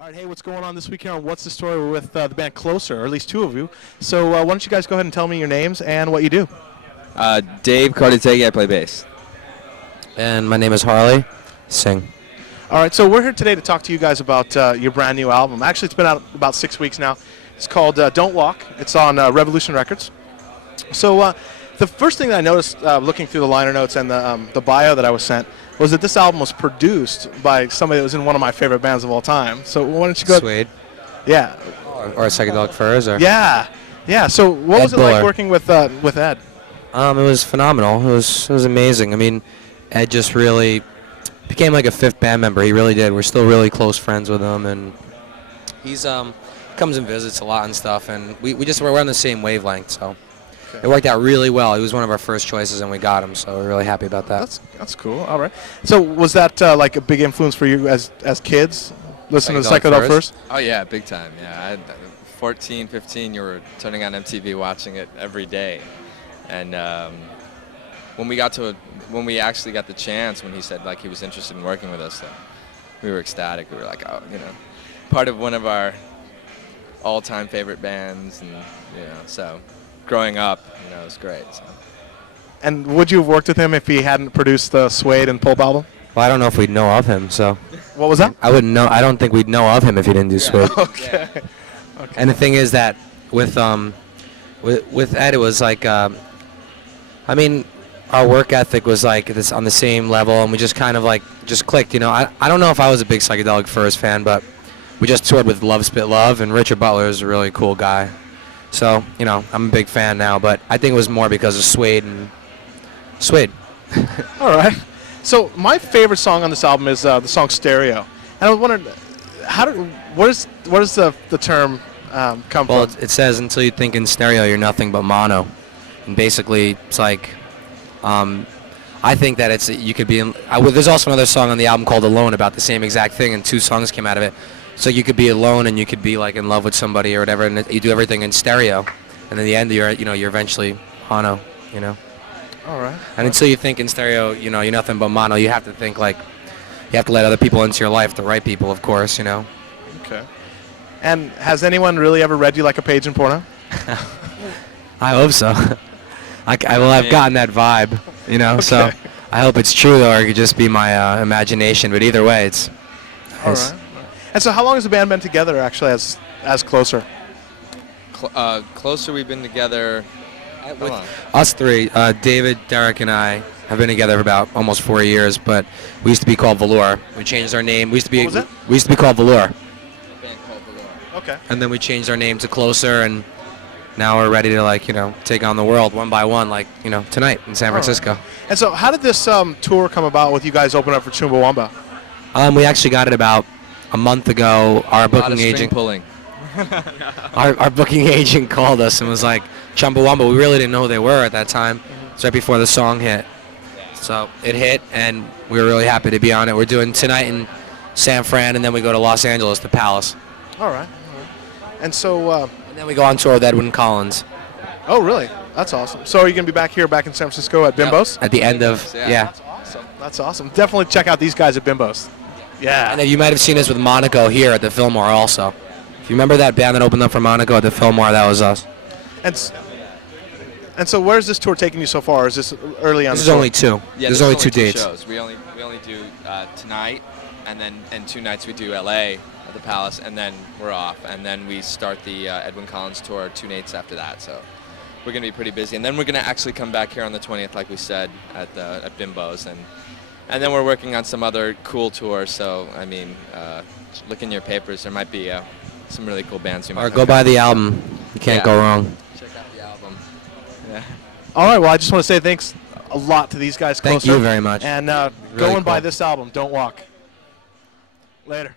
All right, hey, what's going on this week here on What's the Story? We're with the band Closer, or at least two of you. So why don't you guys go ahead and tell me your names and what you do? Dave Cartategui, I play bass. And my name is Harley. Sing. All right, so we're here today to talk to you guys about your brand new album. Actually, it's been out about 6 weeks now. It's called Don't Walk. It's on Revolution Records. So the first thing that I noticed looking through the liner notes and the bio that I was sent was that this album was produced by somebody that was in one of my favorite bands of all time. So why don't you go? Suede. Yeah. Or Psychedelic Furs. Or Yeah. Yeah. So what was it like working with Ed? It was phenomenal. It was amazing. I mean, Ed just really became like a fifth band member. He really did. We're still really close friends with him, and he's comes and visits a lot and stuff. And we're on the same wavelength, so. Okay. It worked out really well. He was one of our first choices, and we got him, so we're really happy about that. That's cool. All right. So was that like a big influence for you as kids, listening to Psychedelic Furs? Oh, yeah, big time. Yeah, 14, 15, you were turning on MTV, watching it every day. And when we actually got the chance, when he said like he was interested in working with us, we were ecstatic. We were like, oh, part of one of our all-time favorite bands, and so. Growing up, it was great. So. And would you have worked with him if he hadn't produced the Suede and Pulp album? Well, I don't know if we'd know of him, so. What was that? I wouldn't know. I don't think we'd know of him if he didn't do Suede. Okay. Okay. And the thing is that with Ed, it was like, I mean, our work ethic was like this on the same level, and we just kind of like just clicked. I don't know if I was a big Psychedelic Furs fan, but we just toured with Love Spit Love, and Richard Butler is a really cool guy. So, I'm a big fan now, but I think it was more because of Suede and Suede. All right. So my favorite song on this album is the song Stereo. And I was wondering, where does the term come from? Well, it says, until you think in stereo, you're nothing but mono. And basically, it's like, I think that you could be in, there's also another song on the album called Alone about the same exact thing, and 2 songs came out of it. So you could be alone and you could be like in love with somebody or whatever, and you do everything in stereo, and in the end you're eventually mono, All right. And until you think in stereo, you're nothing but mono. You have to think like, you have to let other people into your life, the right people, of course, Okay. And has anyone really ever read you like a page in porno? I hope so. I've gotten that vibe, Okay. So I hope it's true, or it could just be my imagination. But either way, it's all right. And so how long has the band been together, actually, as Closer? Closer, we've been together with us 3. David, Derrek, and I have been together for about almost 4 years, but we used to be called Velour. We changed our name. We used to be called Velour. A band called Velour. Okay. And then we changed our name to Closer, and now we're ready to take on the world one by one, tonight in San Francisco. Right. And so how did this tour come about with you guys opening up for Chumbawamba? We actually got it about a month ago. Our booking agent our booking agent called us and was like, Chumbawamba. We really didn't know who they were at that time. It's right before the song hit. So it hit, and we were really happy to be on it. We're doing tonight in San Fran, and then we go to Los Angeles, the Palace. All right. And so... and then we go on tour with Edwin Collins. Oh, really? That's awesome. So are you going to be back in San Francisco at Bimbo's? At the end of, yeah. That's awesome. Definitely check out these guys at Bimbo's. Yeah. And you might have seen us with Monaco here at the Fillmore also. If you remember that band that opened up for Monaco at the Fillmore, that was us. And so where's this tour taking you so far? Is this early on? This is only 2. Yeah, there's only 2 dates. Shows. We only do tonight, and 2 nights we do LA at the Palace, and then we're off, and then we start the Edwin Collins tour 2 nights after that. So we're gonna be pretty busy, and then we're gonna actually come back here on the 20th, like we said, at Bimbo's, and then we're working on some other cool tours. So I mean, look in your papers. There might be some really cool bands you might. Or go buy the album. You can't go wrong. Check out the album. Yeah. All right. Well, I just want to say thanks a lot to these guys. Thank you very much. And really go and cool. buy this album. Don't Walk. Later.